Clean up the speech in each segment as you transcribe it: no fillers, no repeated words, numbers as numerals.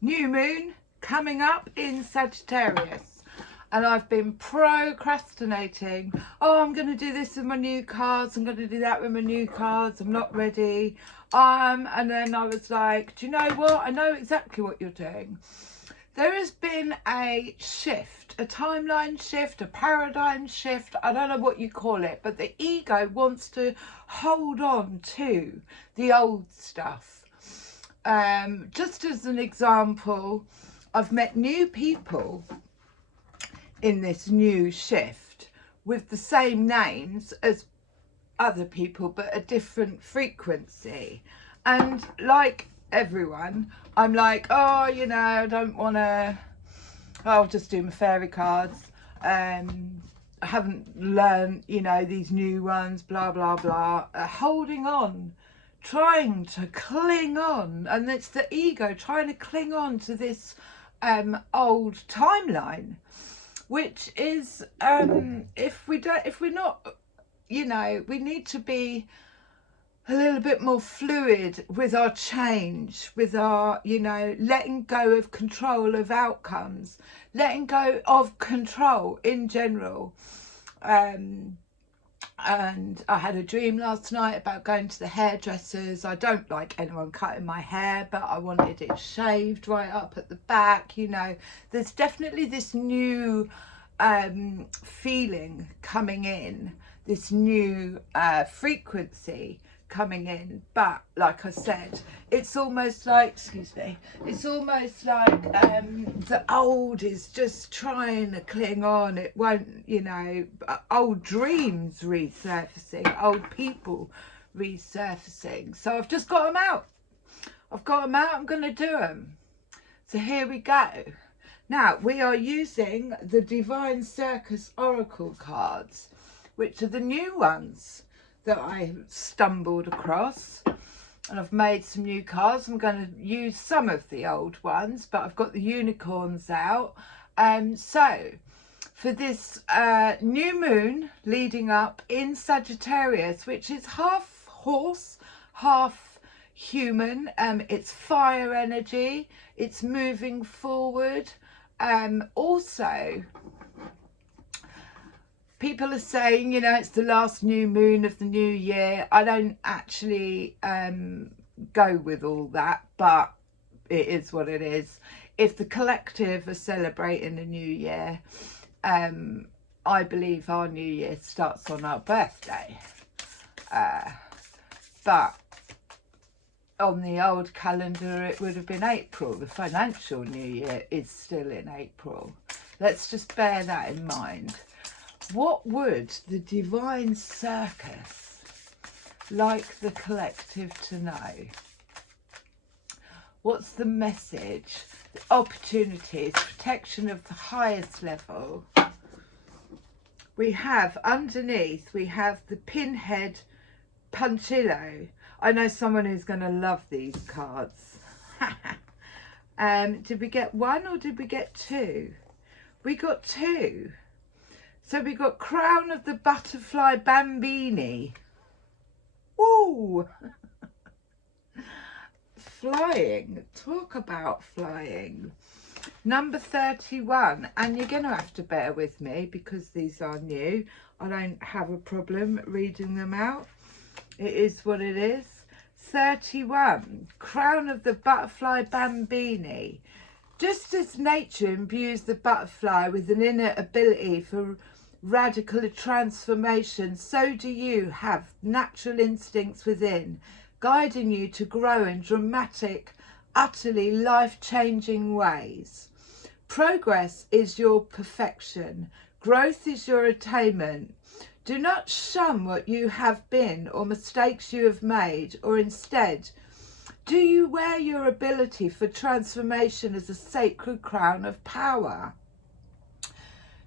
new moon coming up in Sagittarius, and I've been procrastinating. Oh, I'm going to do this with my new cards, I'm going to do that with my new cards, I'm not ready. And then I was like, do you know what? I know exactly what you're doing. There has been a shift, a timeline shift, a paradigm shift. I don't know what you call it, but the ego wants to hold on to the old stuff. Just as an example, I've met new people in this new shift with the same names as other people, but a different frequency. And like everyone, I'm like, oh, you know, I don't want to, I'll just do my fairy cards. I haven't learned, you know, these new ones, blah, blah, blah. Holding on, trying to cling on. And it's the ego trying to cling on to this old timeline, which is, if we're not, you know, we need to be a little bit more fluid with our change, with our, you know, letting go of control of outcomes, letting go of control in general. And I had a dream last night about going to the hairdressers. I don't like anyone cutting my hair, but I wanted it shaved right up at the back. You know, there's definitely this new feeling coming in, this new frequency coming in. But like I said, it's almost like, excuse me, it's almost like the old is just trying to cling on. It won't, you know, old dreams resurfacing, old people resurfacing. So I've just got them out. I've got them out. I'm going to do them. So here we go. Now we are using the Divine Circus Oracle cards, which are the new ones that I stumbled across, and I've made some new cards. I'm going to use some of the old ones, but I've got the unicorns out. So for this new moon leading up in Sagittarius, which is half horse, half human, it's fire energy, it's moving forward. Also, people are saying, you know, it's the last new moon of the new year. I don't actually go with all that, but it is what it is. If the collective are celebrating the new year, I believe our new year starts on our birthday. But on the old calendar, it would have been April. The financial new year is still in April. Let's just bear that in mind. What would the Divine Circus like the collective to know? What's the message? The opportunities, protection of the highest level. We have underneath, we have the Pinhead Punctillo. I know someone who's going to love these cards. Did we get one or did we get two? We got two. So we got Crown of the Butterfly Bambini. Ooh. Flying. Talk about flying. Number 31. And you're going to have to bear with me because these are new. I don't have a problem reading them out. It is what it is. 31. Crown of the Butterfly Bambini. Just as nature imbues the butterfly with an inner ability for radical transformation, so do you have natural instincts within, guiding you to grow in dramatic, utterly life-changing ways. Progress is your perfection. Growth is your attainment. Do not shun what you have been or mistakes you have made, or instead, do you wear your ability for transformation as a sacred crown of power?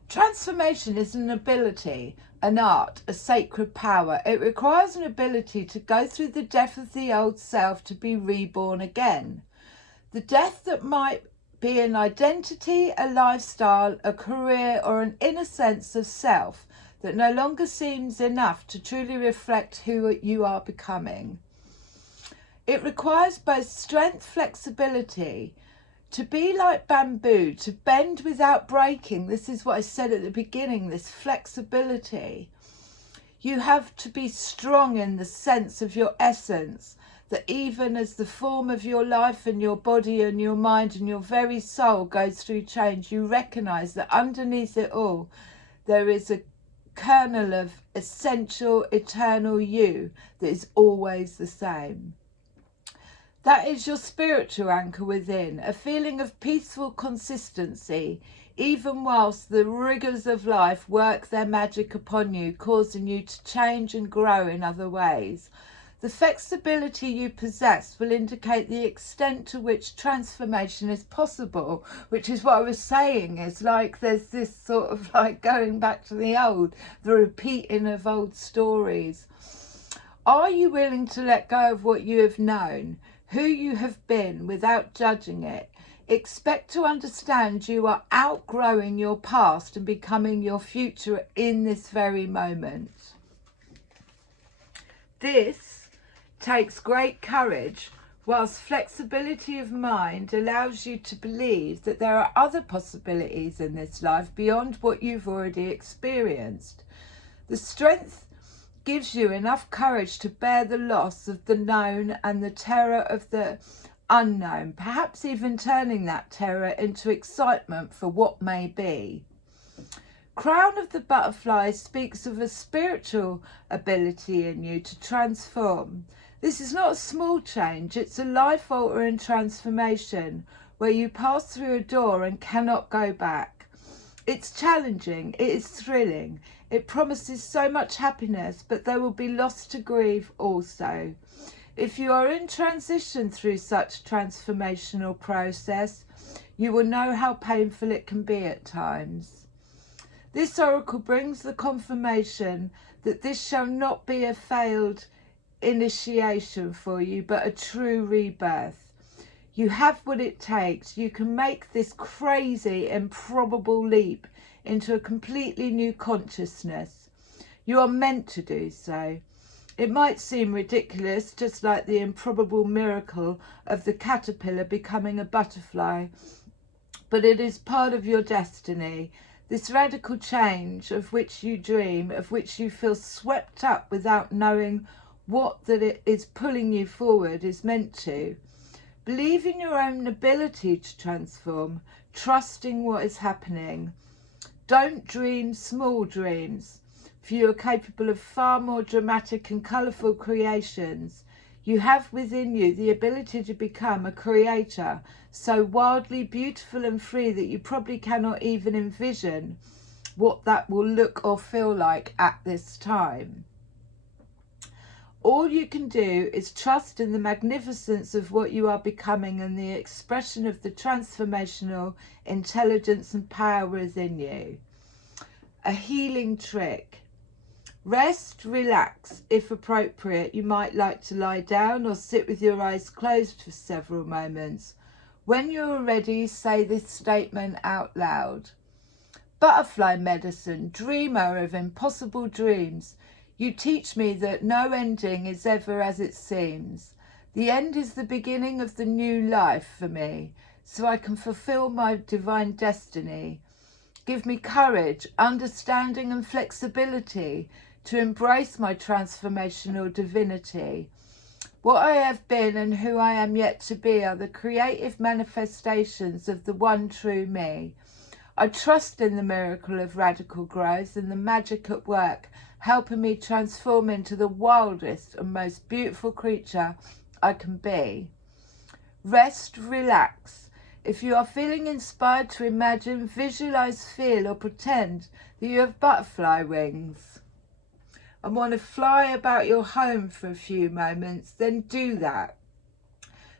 Transformation is an ability, an art, a sacred power. It requires an ability to go through the death of the old self to be reborn again. The death that might be an identity, a lifestyle, a career, or an inner sense of self that no longer seems enough to truly reflect who you are becoming. It requires both strength, flexibility To be like bamboo, to bend without breaking. This is what I said at the beginning, this flexibility. You have to be strong in the sense of your essence, that even as the form of your life and your body and your mind and your very soul goes through change, you recognise that underneath it all, there is a kernel of essential, eternal you that is always the same. That is your spiritual anchor within, a feeling of peaceful consistency, even whilst the rigours of life work their magic upon you, causing you to change and grow in other ways. The flexibility you possess will indicate the extent to which transformation is possible, which is what I was saying, is like there's this sort of like going back to the old, the repeating of old stories. Are you willing to let go of what you have known, who you have been, without judging it? Expect to understand you are outgrowing your past and becoming your future in this very moment. This takes great courage, whilst flexibility of mind allows you to believe that there are other possibilities in this life beyond what you've already experienced. The strength gives you enough courage to bear the loss of the known and the terror of the unknown, perhaps even turning that terror into excitement for what may be. Crown of the Butterfly speaks of a spiritual ability in you to transform. This is not a small change, it's a life-altering transformation where you pass through a door and cannot go back. It's challenging, it is thrilling, it promises so much happiness, but there will be loss to grieve also. If you are in transition through such transformational process, you will know how painful it can be at times. This oracle brings the confirmation that this shall not be a failed initiation for you, but a true rebirth. You have what it takes. You can make this crazy, improbable leap into a completely new consciousness. You are meant to do so. It might seem ridiculous, just like the improbable miracle of the caterpillar becoming a butterfly, but it is part of your destiny. This radical change of which you dream, of which you feel swept up without knowing what that it is pulling you forward, is meant to. Believe in your own ability to transform, trusting what is happening. Don't dream small dreams, for you are capable of far more dramatic and colourful creations. You have within you the ability to become a creator, so wildly beautiful and free that you probably cannot even envision what that will look or feel like at this time. All you can do is trust in the magnificence of what you are becoming and the expression of the transformational intelligence and power within you. A healing trick. Rest, relax. If appropriate, you might like to lie down or sit with your eyes closed for several moments. When you are ready, say this statement out loud. Butterfly medicine, dreamer of impossible dreams. You teach me that no ending is ever as it seems. The end is the beginning of the new life for me, so I can fulfill my divine destiny. Give me courage, understanding and flexibility to embrace my transformational divinity. What I have been and who I am yet to be are the creative manifestations of the one true me. I trust in the miracle of radical growth and the magic at work, helping me transform into the wildest and most beautiful creature I can be. Rest, relax. If you are feeling inspired to imagine, visualize, feel or pretend that you have butterfly wings and want to fly about your home for a few moments, then do that.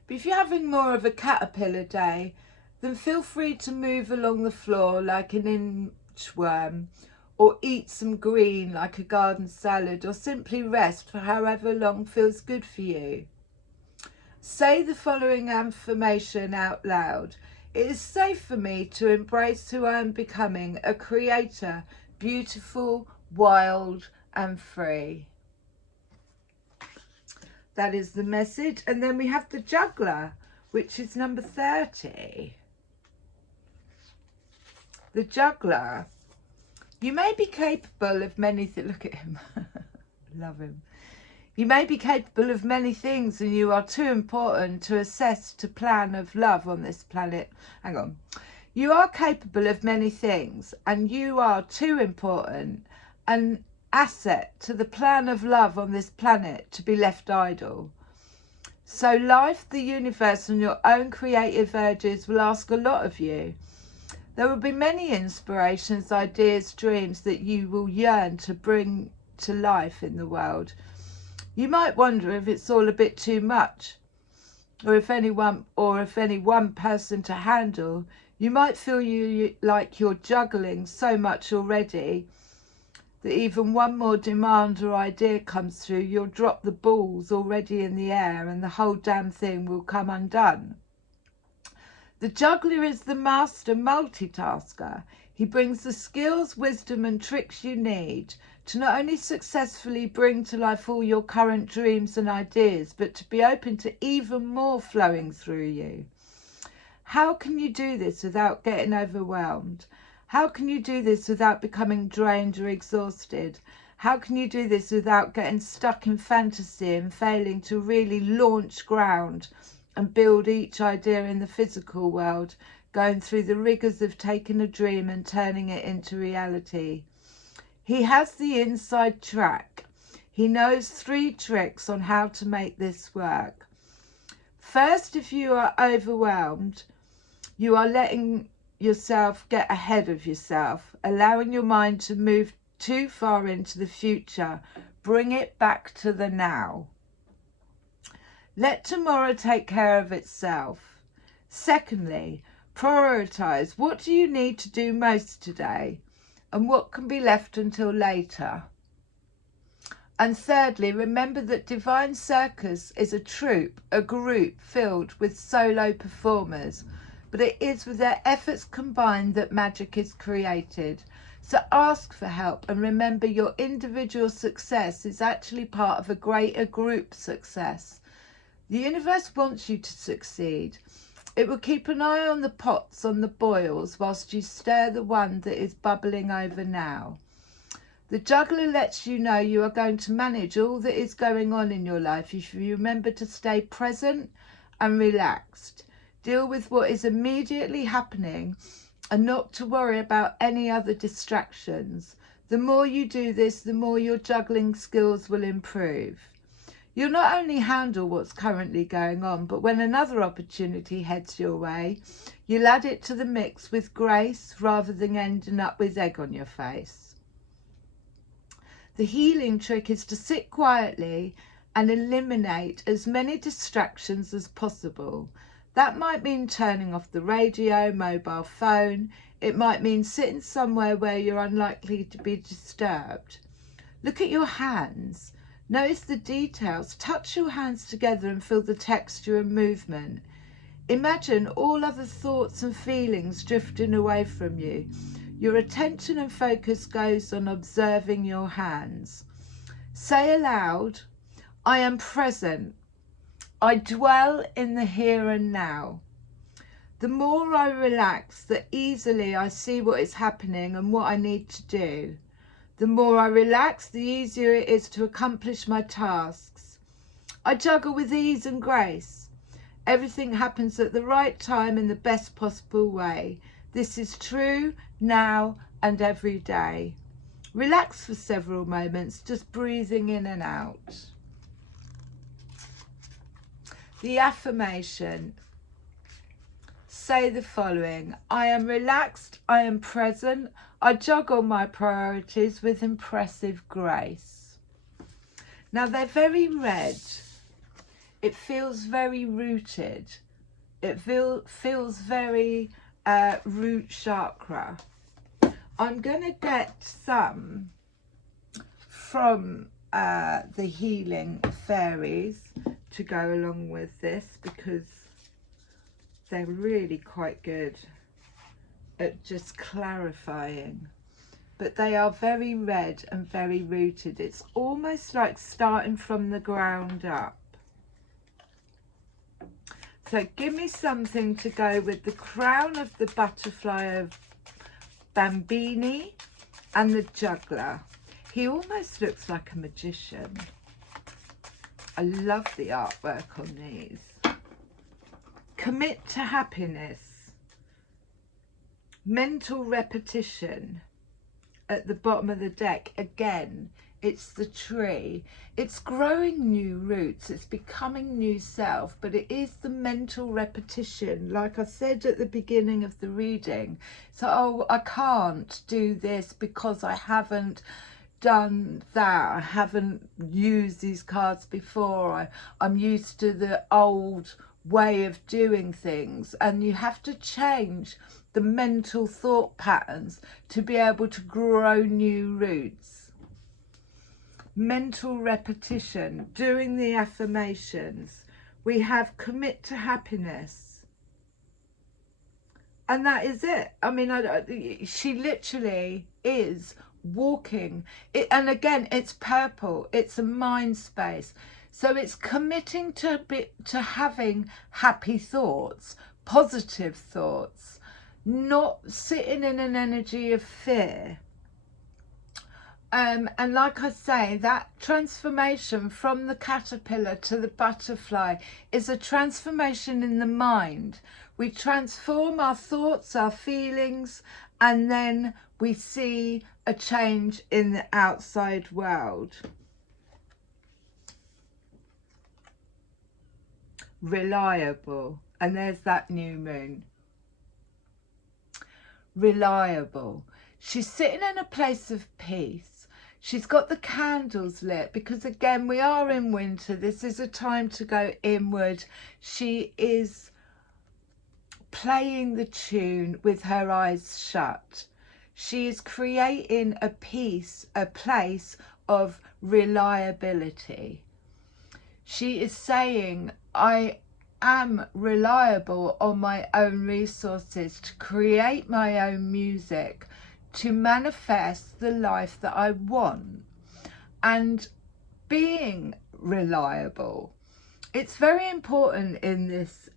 But if you're having more of a caterpillar day, then feel free to move along the floor like an inchworm, or eat some green like a garden salad, or simply rest for however long feels good for you. Say the following affirmation out loud. It is safe for me to embrace who I am becoming, a creator, beautiful, wild and free. That is the message. And then we have the juggler, which is number 30. The juggler. You may be capable of many things. Look at him. Love him. You may be capable of many things, and you are too important to assess to plan of love on this planet. Hang on. You are capable of many things, and you are too important an asset to the plan of love on this planet to be left idle. So life, the universe, and your own creative urges will ask a lot of you. There will be many inspirations, ideas, dreams that you will yearn to bring to life in the world. You might wonder if it's all a bit too much, or if any one person to handle. You might feel like you're juggling so much already that even one more demand or idea comes through, you'll drop the balls already in the air and the whole damn thing will come undone. The juggler is the master multitasker. He brings the skills, wisdom and tricks you need to not only successfully bring to life all your current dreams and ideas, but to be open to even more flowing through you. How can you do this without getting overwhelmed? How can you do this without becoming drained or exhausted? How can you do this without getting stuck in fantasy and failing to really launch ground and build each idea in the physical world, going through the rigors of taking a dream and turning it into reality? He has the inside track. He knows 3 tricks on how to make this work. First, if you are overwhelmed, you are letting yourself get ahead of yourself, allowing your mind to move too far into the future. Bring it back to the now. Let tomorrow take care of itself. Secondly, prioritize. What do you need to do most today, and what can be left until later? And thirdly, remember that Divine Circus is a troupe, a group filled with solo performers, but it is with their efforts combined that magic is created. So ask for help, and remember your individual success is actually part of a greater group success. The universe wants you to succeed. It will keep an eye on the pots, on the boils, whilst you stir the one that is bubbling over now. The juggler lets you know you are going to manage all that is going on in your life if you remember to stay present and relaxed. Deal with what is immediately happening and not to worry about any other distractions. The more you do this, the more your juggling skills will improve. You'll not only handle what's currently going on, but when another opportunity heads your way, you'll add it to the mix with grace rather than ending up with egg on your face. The healing trick is to sit quietly and eliminate as many distractions as possible. That might mean turning off the radio, mobile phone. It might mean sitting somewhere where you're unlikely to be disturbed. Look at your hands. Notice the details. Touch your hands together and feel the texture and movement. Imagine all other thoughts and feelings drifting away from you. Your attention and focus goes on observing your hands. Say aloud, I am present. I dwell in the here and now. The more I relax, the easily I see what is happening and what I need to do. The more I relax, the easier it is to accomplish my tasks. I juggle with ease and grace. Everything happens at the right time in the best possible way. This is true now and every day. Relax for several moments, just breathing in and out. The affirmation. Say the following. I am relaxed, I am present, I juggle my priorities with impressive grace. Now they're very red. It feels very rooted. It feels very root chakra. I'm going to get some from the healing fairies to go along with this, because they're really quite good at just clarifying. But they are very red and very rooted. It's almost like starting from the ground up. So give me something to go with the crown of the butterfly of Bambini and the Juggler. He almost looks like a magician. I love the artwork on these. Commit to happiness. Mental repetition at the bottom of the deck. Again, it's the tree. It's growing new roots. It's becoming new self, but it is the mental repetition. Like I said at the beginning of the reading. So, oh, I can't do this because I haven't done that. I haven't used these cards before. I'm used to the old way of doing things, and you have to change the mental thought patterns to be able to grow new roots. Mental repetition, doing the affirmations. We have commit to happiness, and that is it. I mean, she literally is walking it, and again, it's purple. It's a mind space, so it's committing to having happy thoughts, positive thoughts, not sitting in an energy of fear. And like I say, that transformation from the caterpillar to the butterfly is a transformation in the mind. We transform our thoughts, our feelings, and then we see a change in the outside world. Reliable. And there's that new moon. Reliable. She's sitting in a place of peace. She's got the candles lit because, again, we are in winter. This is a time to go inward. She is playing the tune with her eyes shut. She is creating a place of reliability. She is saying, I am reliable on my own resources to create my own music, to manifest the life that I want. And being reliable, it's very important in this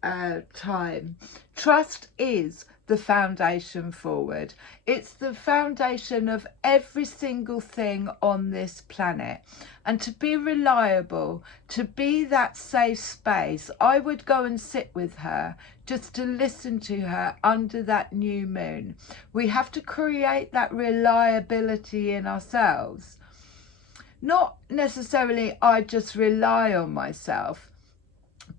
time. Trust is the foundation forward. It's the foundation of every single thing on this planet. And to be reliable, to be that safe space, I would go and sit with her just to listen to her under that new moon. We have to create that reliability in ourselves. Not necessarily I just rely on myself,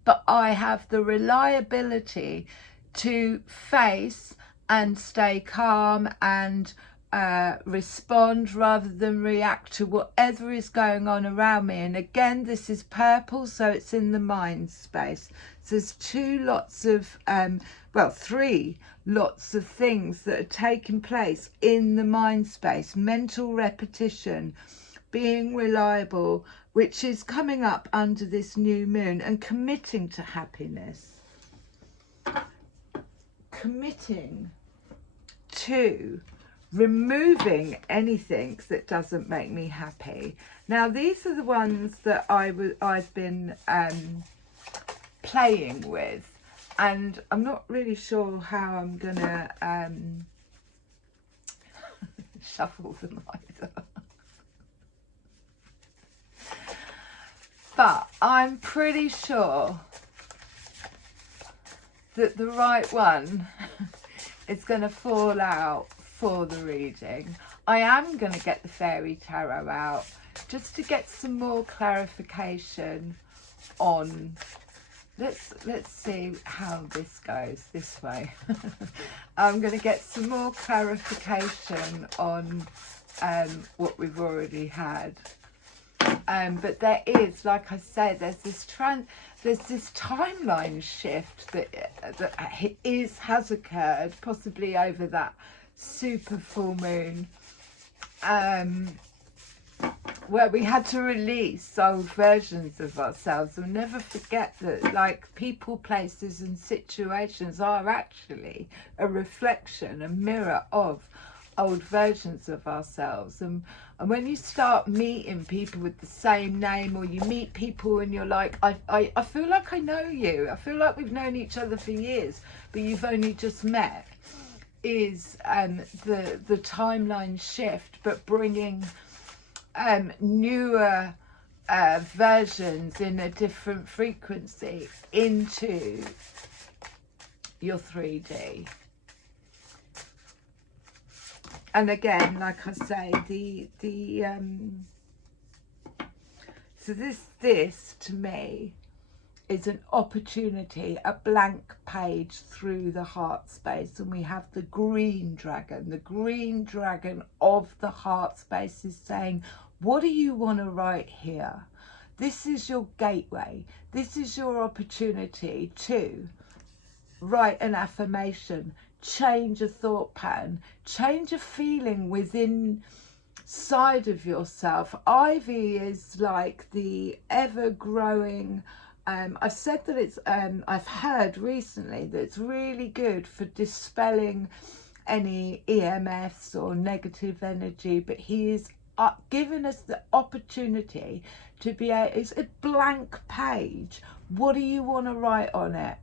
but I have the reliability to face and stay calm and respond rather than react to whatever is going on around me. And again, this is purple, so it's in the mind space. So there's three lots of things that are taking place in the mind space. Mental repetition, being reliable, which is coming up under this new moon, and committing to happiness. Committing to removing anything that doesn't make me happy. Now, these are the ones that I've been playing with, and I'm not really sure how I'm gonna shuffle them either. But I'm pretty sure that the right one is going to fall out for the reading. I am going to get the fairy tarot out just to get some more clarification on, let's see how this goes this way. I'm going to get some more clarification on what we've already had. But there is, like I said, there's this timeline shift that has occurred, possibly over that super full moon, where we had to release old versions of ourselves. And never forget that, like, people, places and situations are actually a reflection, a mirror of old versions of ourselves. And when you start meeting people with the same name, or you meet people and you're like, I feel like I know you, I feel like we've known each other for years, but you've only just met, is the timeline shift, but bringing newer versions in a different frequency into your 3D. And again, like I say, so this to me is an opportunity, a blank page through the heart space. And we have the green dragon. The green dragon of the heart space is saying, what do you want to write here? This is your gateway. This is your opportunity to write an affirmation, change a thought pattern, change a feeling within side of yourself. Ivy is like the ever-growing, I've said that it's, I've heard recently that it's really good for dispelling any EMFs or negative energy, but he is given us the opportunity to be it's a blank page. What do you want to write on it?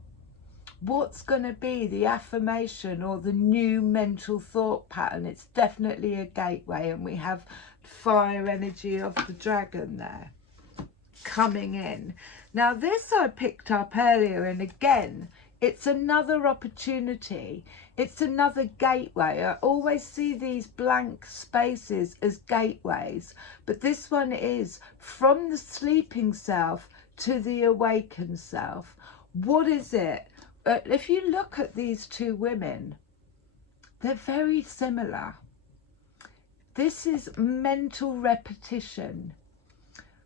What's going to be the affirmation or the new mental thought pattern? It's definitely a gateway, and we have fire energy of the dragon there coming in. Now this I picked up earlier, and again, it's another opportunity. It's another gateway. I always see these blank spaces as gateways, but this one is from the sleeping self to the awakened self. What is it? If you look at these two women, they're very similar. This is mental repetition.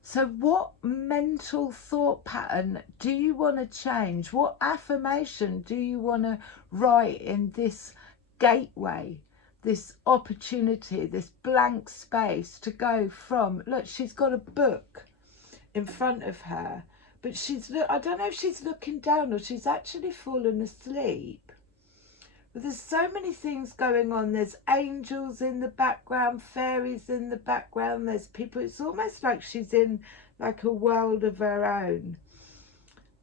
So what mental thought pattern do you want to change? What affirmation do you want to write in this gateway, this opportunity, this blank space to go from, look, she's got a book in front of her, but I don't know if she's looking down or she's actually fallen asleep. But there's so many things going on. There's angels in the background, fairies in the background, there's people. It's almost like she's in like a world of her own.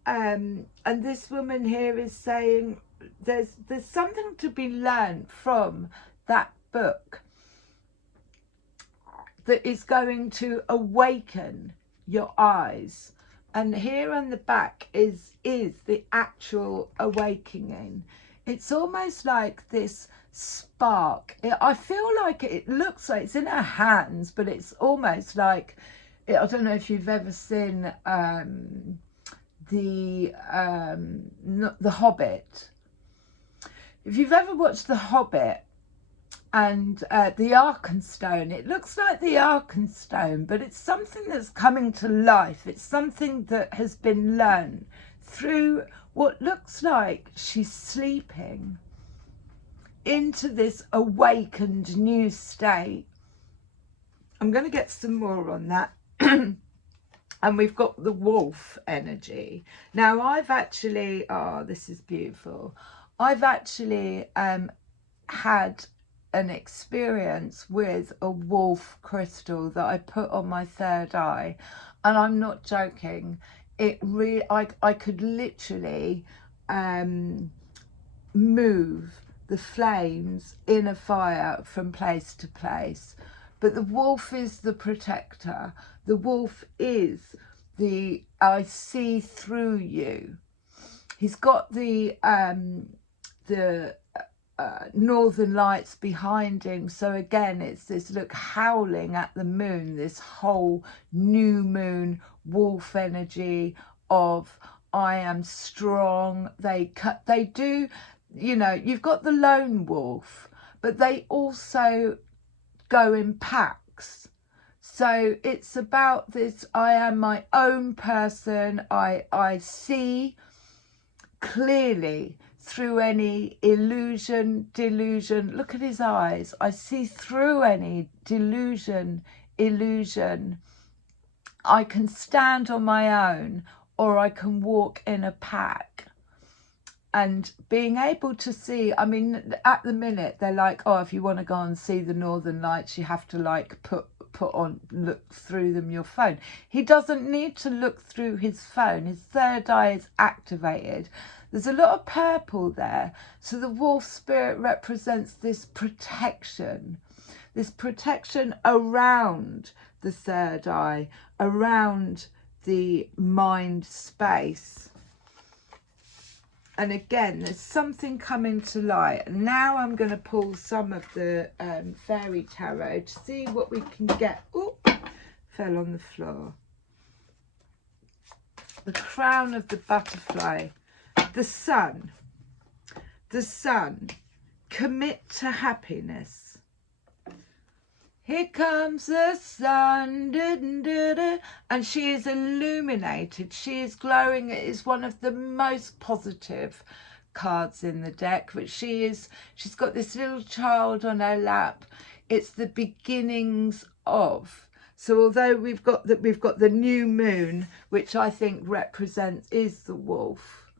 And this woman here is saying there's something to be learned from that book that is going to awaken your eyes. And here on the back is the actual awakening. It's almost like this spark. I feel like it looks like it's in her hands, but it's almost like, I don't know if you've ever seen the Hobbit. If you've ever watched The Hobbit and the Arkenstone, it looks like the Arkenstone, but it's something that's coming to life. It's something that has been learned through what looks like she's sleeping into this awakened new state. I'm going to get some more on that. And we've got the wolf energy. Now I've actually, oh, this is beautiful. I've actually had an experience with a wolf crystal that I put on my third eye, and I'm not joking. It really, I could literally move the flames in a fire from place to place. But the wolf is the protector. The wolf is the, I see through you. He's got the northern lights behind him. So again, it's this, look, howling at the moon, this whole new moon wolf energy of I am strong. They do, you know, you've got the lone wolf, but they also go in packs. So it's about this, I am my own person. I see clearly through any illusion, delusion. Look at his eyes. I see through any delusion, illusion. I can stand on my own, or I can walk in a pack. And being able to see, I mean, at the minute, they're like, oh, if you want to go and see the northern lights, you have to like look through them your phone. He doesn't need to look through his phone. His third eye is activated. There's a lot of purple there. So the wolf spirit represents this protection around the third eye, around the mind space. And again, there's something coming to light. And now I'm going to pull some of the fairy tarot to see what we can get. Oh, fell on the floor. The crown of the butterfly. The sun. The sun. Commit to happiness. Here comes the sun, and she is illuminated. She is glowing. It is one of the most positive cards in the deck. But she's got this little child on her lap. It's the beginnings of. So although we've got the new moon, which I think is the wolf,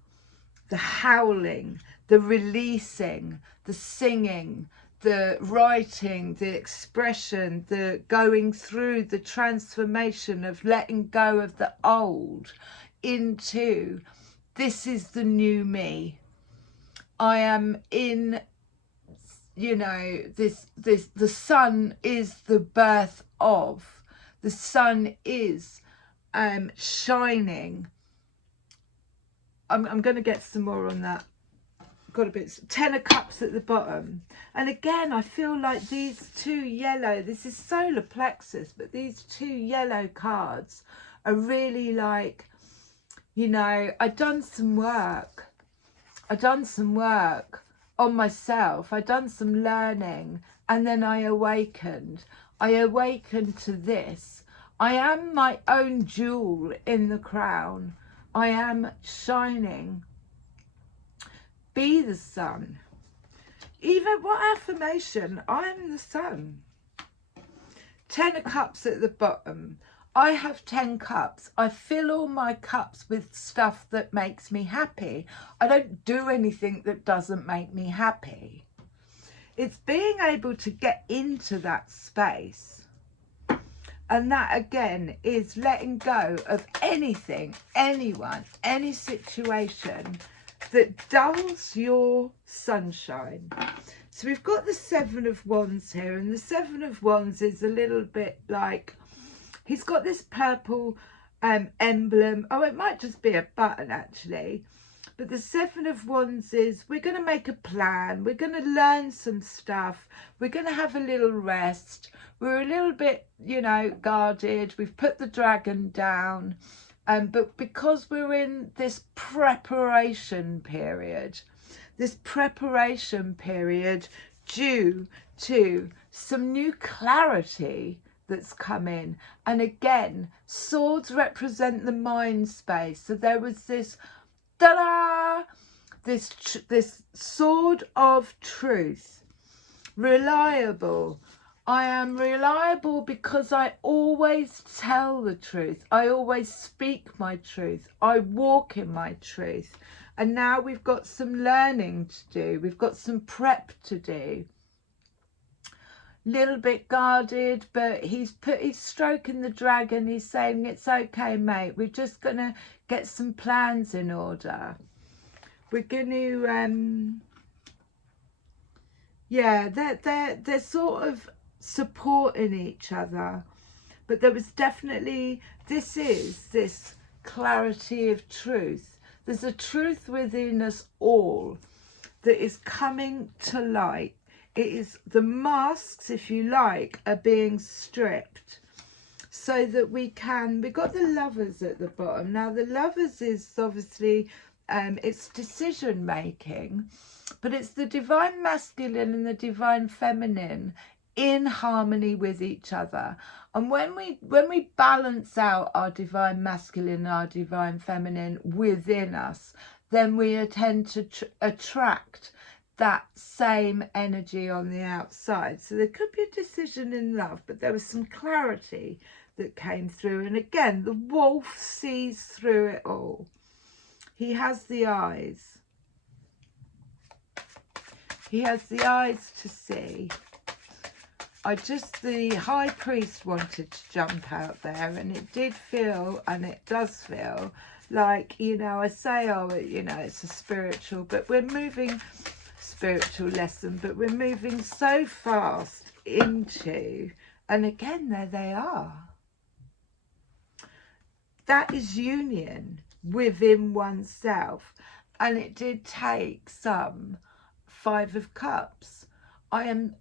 the howling, the releasing, the singing, the writing, the expression, the going through the transformation of letting go of the old into this is the new me. I am in, you know, the sun is the birth of. The sun is shining. I'm going to get some more on that. Got a bit. 10 of Cups at the bottom. And again, I feel like these two yellow, this is solar plexus, but these two yellow cards are really like, you know, I've done some work. I've done some work on myself. I've done some learning, and then I awakened. I awakened to this. I am my own jewel in the crown. I am shining. Be the sun. Even what affirmation? I am the sun. 10 of Cups at the bottom. I have 10 cups. I fill all my cups with stuff that makes me happy. I don't do anything that doesn't make me happy. It's being able to get into that space. And that again is letting go of anything, anyone, any situation that dulls your sunshine. So we've got the 7 of Wands here, and the 7 of Wands is a little bit like, he's got this purple emblem. Oh, it might just be a button actually. But the 7 of Wands is, we're going to make a plan. We're going to learn some stuff. We're going to have a little rest. We're a little bit, you know, guarded. We've put the dragon down. But because we're in this preparation period due to some new clarity that's come in. And again, swords represent the mind space. So there was this, ta-da, this sword of truth, reliable. I am reliable because I always tell the truth. I always speak my truth. I walk in my truth. And now we've got some learning to do. We've got some prep to do. Little bit guarded, but he's stroking the dragon. He's saying, it's okay, mate. We're just going to get some plans in order. We're going to, yeah, they're sort of supporting each other. But there was definitely, this clarity of truth. There's a truth within us all that is coming to light. It is the masks, if you like, are being stripped so that we've got the Lovers at the bottom. Now the Lovers is obviously, it's decision making, but it's the divine masculine and the divine feminine in harmony with each other. And when we balance out our divine masculine and our divine feminine within us, then we tend to attract that same energy on the outside. So there could be a decision in love, but there was some clarity that came through. And again, the wolf sees through it all. He has the eyes. He has the eyes to see. The High Priest wanted to jump out there, and it did feel, and it does feel, like, you know, I say, oh, you know, it's a spiritual, but we're moving, spiritual lesson, but we're moving so fast into, and again, there they are. That is union within oneself. And it did take some Five of Cups. I'm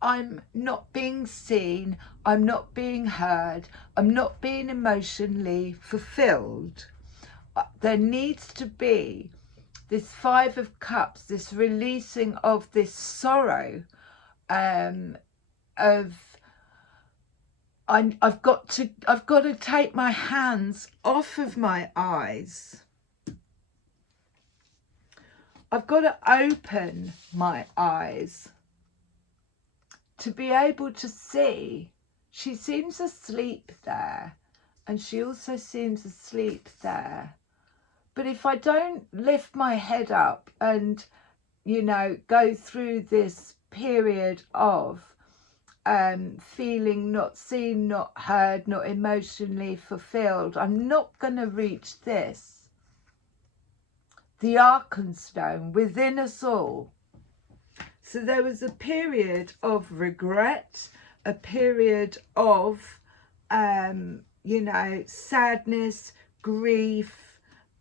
not being seen, I'm not being heard, I'm not being emotionally fulfilled. There needs to be this Five of Cups, this releasing of this sorrow, of I've got to take my hands off of my eyes. I've got to open my eyes to be able to see. She seems asleep there, and she also seems asleep there. But if I don't lift my head up and, you know, go through this period of feeling not seen, not heard, not emotionally fulfilled, I'm not going to reach this. The Arkenstone within us all. So there was a period of regret, a period of, you know, sadness, grief,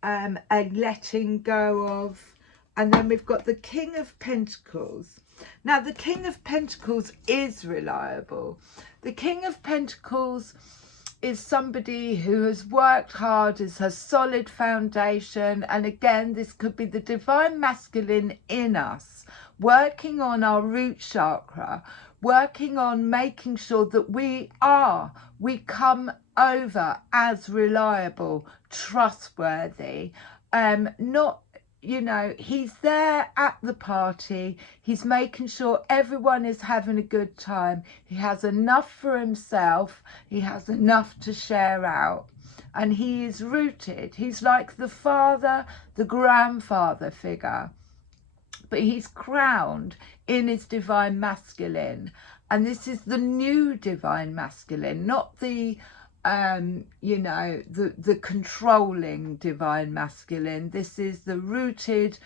a letting go of, and then we've got the King of Pentacles. Now, the King of Pentacles is reliable. The King of Pentacles is somebody who has worked hard, has a solid foundation. And again, this could be the divine masculine in us, working on our root chakra, working on making sure that we come over as reliable, trustworthy, not, you know, he's there at the party, he's making sure everyone is having a good time, he has enough for himself, he has enough to share out, and he is rooted. He's like the father, the grandfather figure, but he's crowned in his divine masculine. And this is the new divine masculine, not the you know, the controlling divine masculine. This is the rooted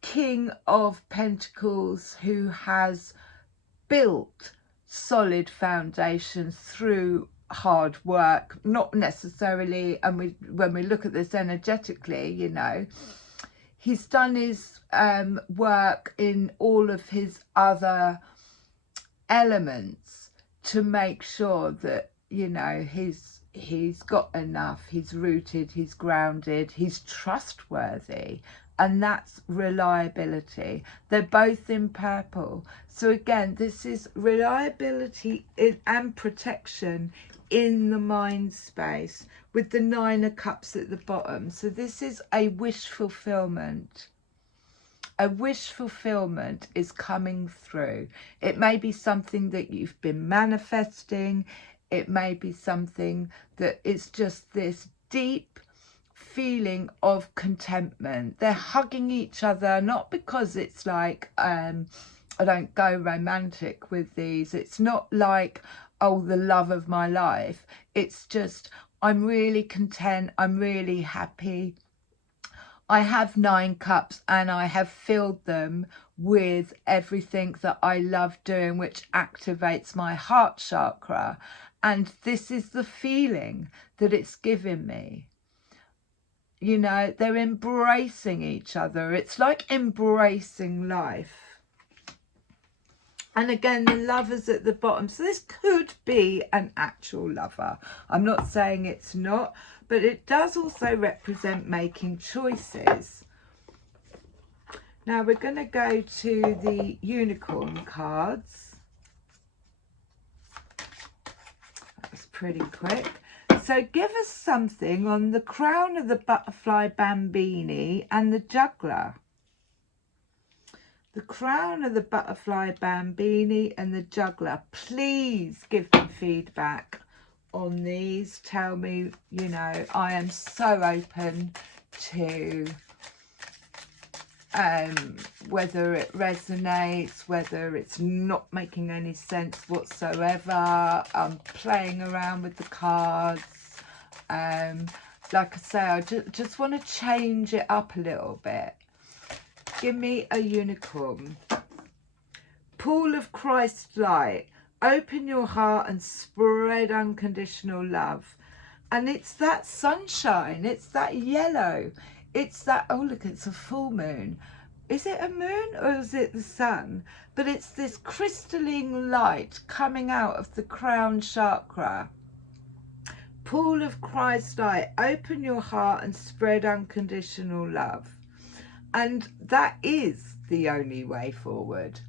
King of Pentacles, who has built solid foundations through hard work, not necessarily, and when we look at this energetically, you know, he's done his work in all of his other elements to make sure that, you know, he's got enough, he's rooted, he's grounded, he's trustworthy, and that's reliability. They're both in purple. So again, this is reliability and protection in the mind space, with the Nine of Cups at the bottom. So this is a wish fulfillment. A wish fulfillment is coming through. It may be something that you've been manifesting. It may be something that is just this deep feeling of contentment. They're hugging each other, not because it's like, I don't go romantic with these. It's not like, oh, the love of my life. It's just, I'm really content. I'm really happy. I have 9 cups and I have filled them with everything that I love doing, which activates my heart chakra. And this is the feeling that it's giving me. You know, they're embracing each other. It's like embracing life. And again, the Lover's at the bottom. So this could be an actual lover. I'm not saying it's not, but it does also represent making choices. Now we're going to go to the Unicorn cards. That's pretty quick. So give us something on the Crown of the Butterfly Bambini and the Juggler. The Crown of the Butterfly Bambini and the Juggler. Please give me feedback on these. Tell me, you know, I am so open to whether it resonates, whether it's not making any sense whatsoever. I'm playing around with the cards. like I say, I just want to change it up a little bit. Give me a unicorn. Pool of Christ light. Open your heart and spread unconditional love. And it's that sunshine. It's that yellow. It's that, oh look, it's a full moon. Is it a moon or is it the sun? But it's this crystalline light coming out of the crown chakra. Pool of Christ light. Open your heart and spread unconditional love. And that is the only way forward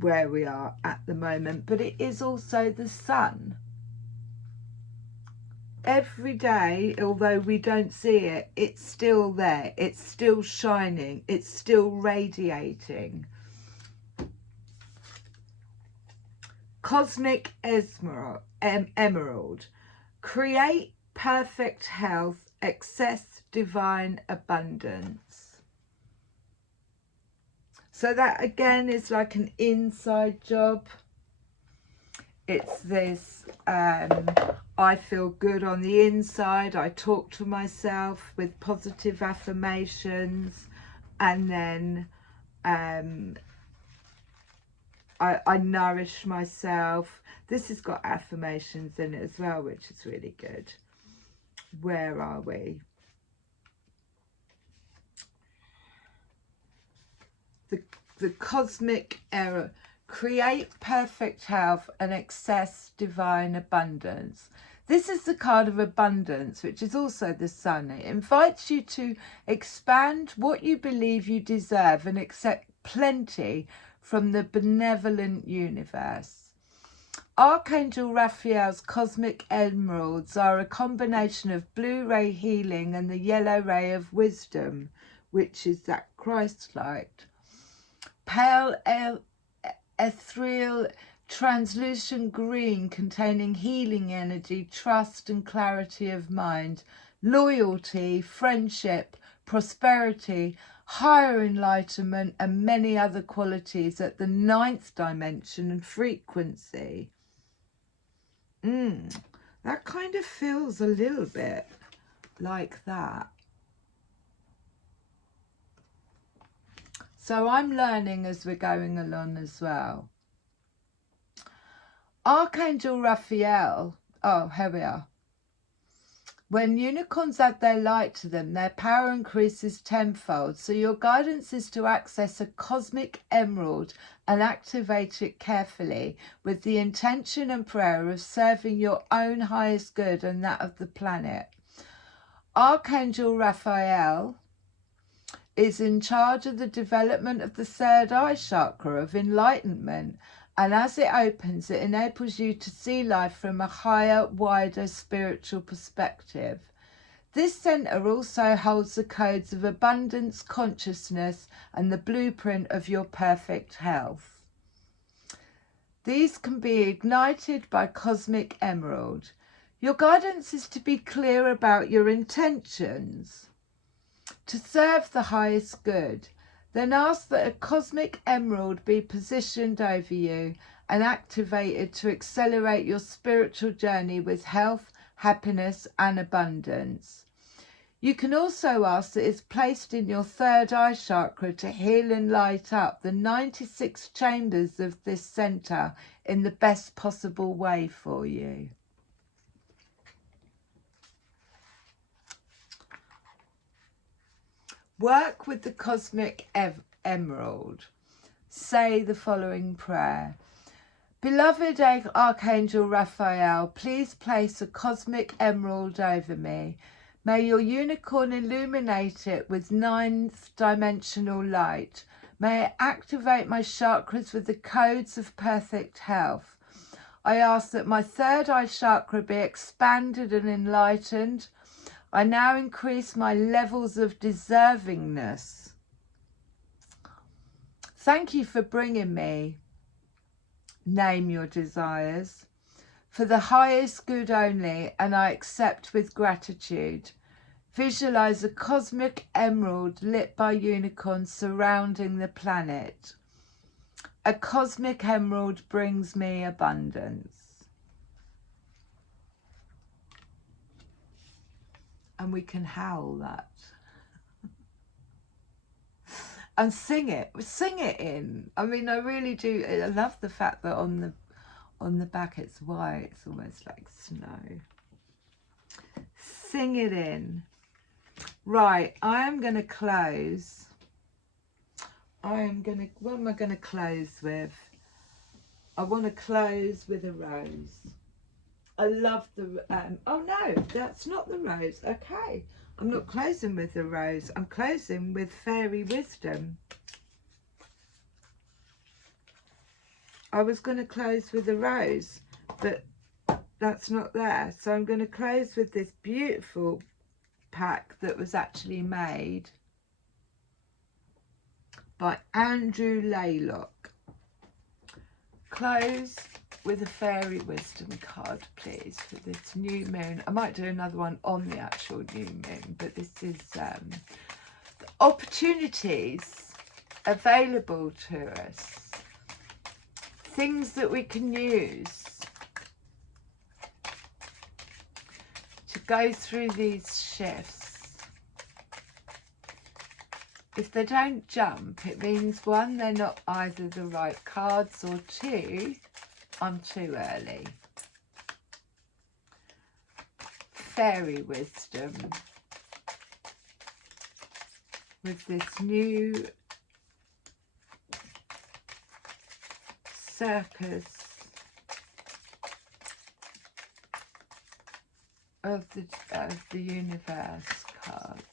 where we are at the moment, but it is also the sun. Every day, although we don't see it, it's still there, it's still shining, it's still radiating. Cosmic Emerald. Create perfect health, access divine abundance. So that again is like an inside job. It's this, I feel good on the inside. I talk to myself with positive affirmations, and then I nourish myself. This has got affirmations in it as well, which is really good. Where are we? The cosmic error. Create perfect health and access divine abundance. This is the card of abundance, which is also the sun. It invites you to expand what you believe you deserve and accept plenty from the benevolent universe. Archangel Raphael's cosmic emeralds are a combination of blue ray healing and the yellow ray of wisdom, which is that Christ light. Pale ethereal translucent green containing healing energy, trust and clarity of mind, loyalty, friendship, prosperity, higher enlightenment and many other qualities at the 9th dimension and frequency. That kind of feels a little bit like that. So I'm learning as we're going along as well. Archangel Raphael, oh, here we are. When unicorns add their light to them, their power increases tenfold. So your guidance is to access a cosmic emerald and activate it carefully with the intention and prayer of serving your own highest good and that of the planet. Archangel Raphael is in charge of the development of the third eye chakra of enlightenment, and as it opens, it enables you to see life from a higher, wider spiritual perspective. This center also holds the codes of abundance, consciousness, and the blueprint of your perfect health. These can be ignited by Cosmic Emerald. Your guidance is to be clear about your intentions, to serve the highest good. Then ask that a cosmic emerald be positioned over you and activated to accelerate your spiritual journey with health, happiness and abundance. You can also ask that it's placed in your third eye chakra to heal and light up the 96 chambers of this center in the best possible way for you. Work with the cosmic emerald. Say the following prayer. Beloved Archangel Raphael, please place a cosmic emerald over me. May your unicorn illuminate it with 9th dimensional light. May it activate my chakras with the codes of perfect health. I ask that my third eye chakra be expanded and enlightened. I now increase my levels of deservingness. Thank you for bringing me. Name your desires. For the highest good only, and I accept with gratitude. Visualize a cosmic emerald lit by unicorns surrounding the planet. A cosmic emerald brings me abundance. and we can howl that. And sing it in. I mean, I really do. I love the fact that on the back it's white. It's almost like snow. Sing it in. Right, I am going to close. What am I going to close with? I want to close with a rose. I love the, oh no, that's not the rose. Okay, I'm not closing with the rose. I'm closing with fairy wisdom. I was going to close with a rose, but that's not there. So I'm going to close with this beautiful pack that was actually made by Andrew Laylock. Close with a fairy wisdom card, please, for this new moon. I might do another one on the actual new moon, but this is the opportunities available to us, things that we can use to go through these shifts. If they don't jump, it means one, they're not either the right cards, or two, I'm too early. Fairy wisdom with this new circus of the universe cards.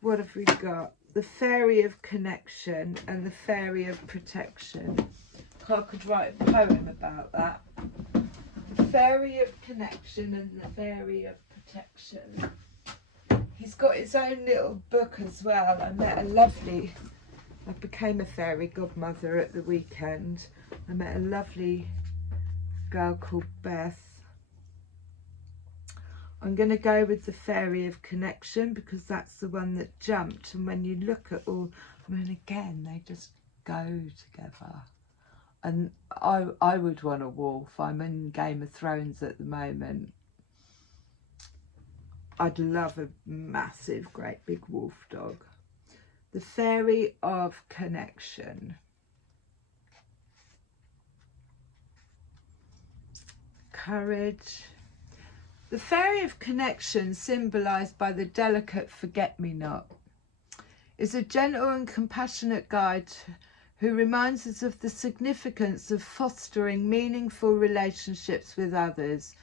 What have we got? The Fairy of Connection and the Fairy of Protection. I could write a poem about that. The Fairy of Connection and the Fairy of Protection. He's got his own little book as well. I became a fairy godmother at the weekend. I met a lovely girl called Beth. I'm going to go with the Fairy of Connection because that's the one that jumped. And when you look at all, I mean, again, they just go together. And I would want a wolf. I'm in Game of Thrones at the moment. I'd love a massive, great big wolf dog. The Fairy of Connection. Courage. The Fairy of Connection, symbolised by the delicate forget-me-not, is a gentle and compassionate guide who reminds us of the significance of fostering meaningful relationships with others.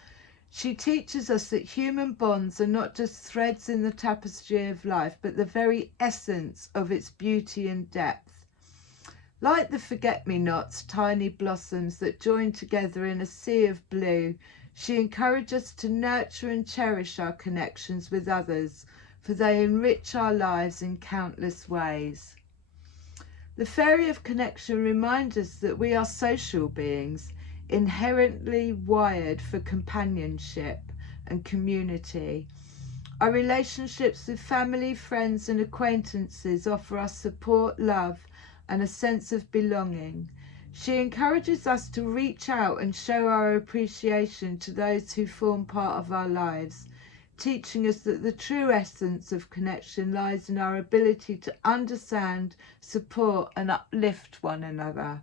She teaches us that human bonds are not just threads in the tapestry of life, but the very essence of its beauty and depth. Like the forget-me-nots, tiny blossoms that join together in a sea of blue, she encourages us to nurture and cherish our connections with others, for they enrich our lives in countless ways. The Fairy of Connection reminds us that we are social beings, inherently wired for companionship and community. Our relationships with family, friends and acquaintances offer us support, love and a sense of belonging. She encourages us to reach out and show our appreciation to those who form part of our lives, teaching us that the true essence of connection lies in our ability to understand, support and uplift one another.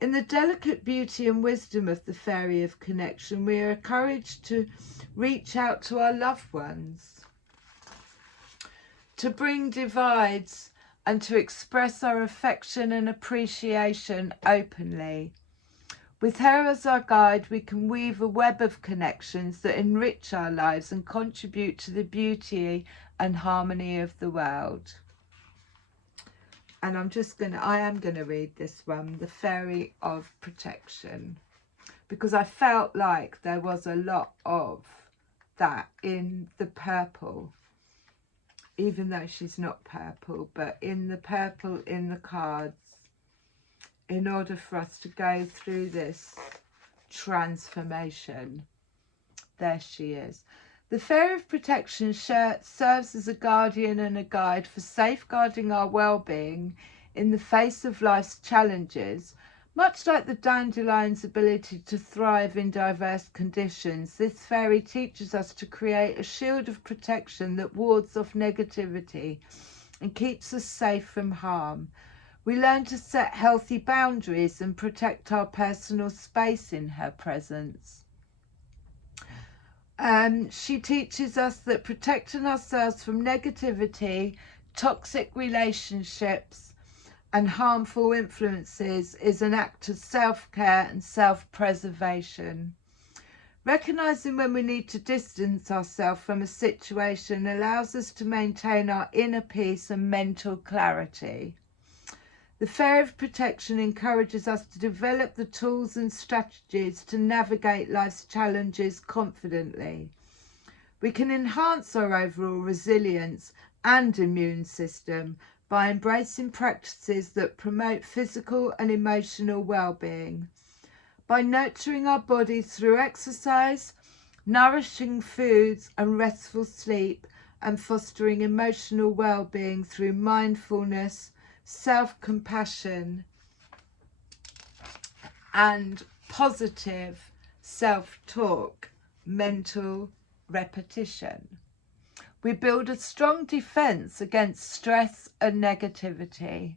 In the delicate beauty and wisdom of the Fairy of Connection, we are encouraged to reach out to our loved ones, to bring divides and to express our affection and appreciation openly. With her as our guide, we can weave a web of connections that enrich our lives and contribute to the beauty and harmony of the world. And I am going to read this one, the Fairy of Protection, because I felt like there was a lot of that in the purple, even though she's not purple, but in the purple in the cards, in order for us to go through this transformation. There she is. The Fairy of Protection serves as a guardian and a guide for safeguarding our well-being in the face of life's challenges Much like the dandelion's ability to thrive in diverse conditions, this fairy teaches us to create a shield of protection that wards off negativity and keeps us safe from harm. We learn to set healthy boundaries and protect our personal space in her presence. She teaches us that protecting ourselves from negativity, toxic relationships, and harmful influences is an act of self-care and self-preservation. Recognizing when we need to distance ourselves from a situation allows us to maintain our inner peace and mental clarity. The Fairy of Protection encourages us to develop the tools and strategies to navigate life's challenges confidently. We can enhance our overall resilience and immune system by embracing practices that promote physical and emotional well-being. By nurturing our bodies through exercise, nourishing foods and restful sleep, and fostering emotional well-being through mindfulness, self-compassion, and positive self-talk, mental repetition. We build a strong defense against stress and negativity.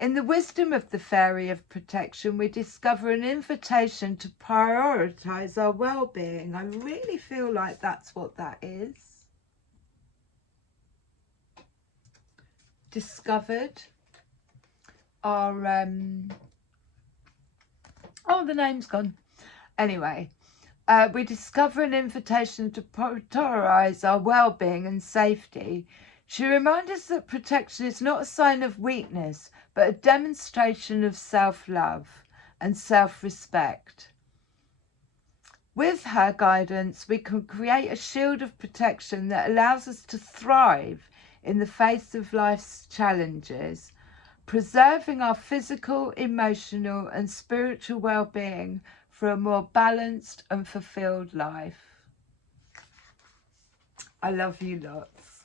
In the wisdom of the Fairy of Protection, we discover an invitation to prioritize our well-being. I really feel like that's what that is. Discovered our, oh, the name's gone. Anyway. We discover an invitation to prioritize our well-being and safety. She reminds us that protection is not a sign of weakness, but a demonstration of self-love and self-respect. With her guidance, we can create a shield of protection that allows us to thrive in the face of life's challenges, preserving our physical, emotional, and spiritual well-being for a more balanced and fulfilled life. I love you lots.